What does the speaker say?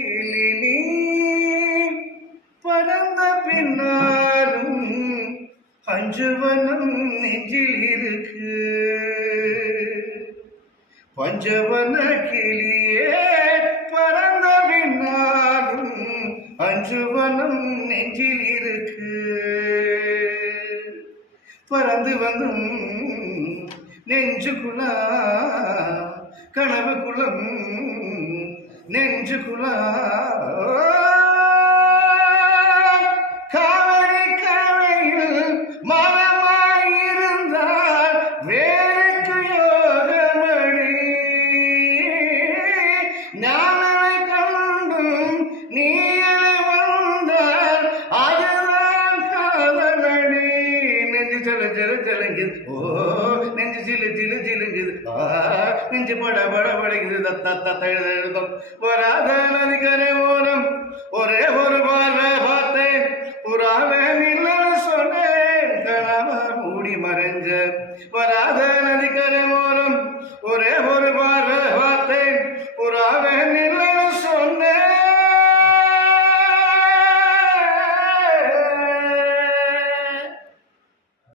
கிளி நீ பறந்த பின்னாலும் பஞ்சவனம் நெஞ்சில் இருக்கு. பஞ்சவன கிளியே பறந்த பின்னாலும் அஞ்சுவனம் நெஞ்சில் இருக்கு. பறந்து வந்தும் நெஞ்சுக்குள்ளா கனவுக்குள்ளும் நெஞ்சுக்குள்ளா காவடி காவையில் மனமாயிருந்தால் வேருக்கு யோகமணி. ஞானவை கண்டும் நீரை வந்தால் அதுதான் காதலடி. நெஞ்சு ஜல ஜல ஜலங்குது ஓ நெஞ்சு ஜிலு ஜிலு ஜிலுங்குது நெஞ்சு பட பட படைக்குது தத்த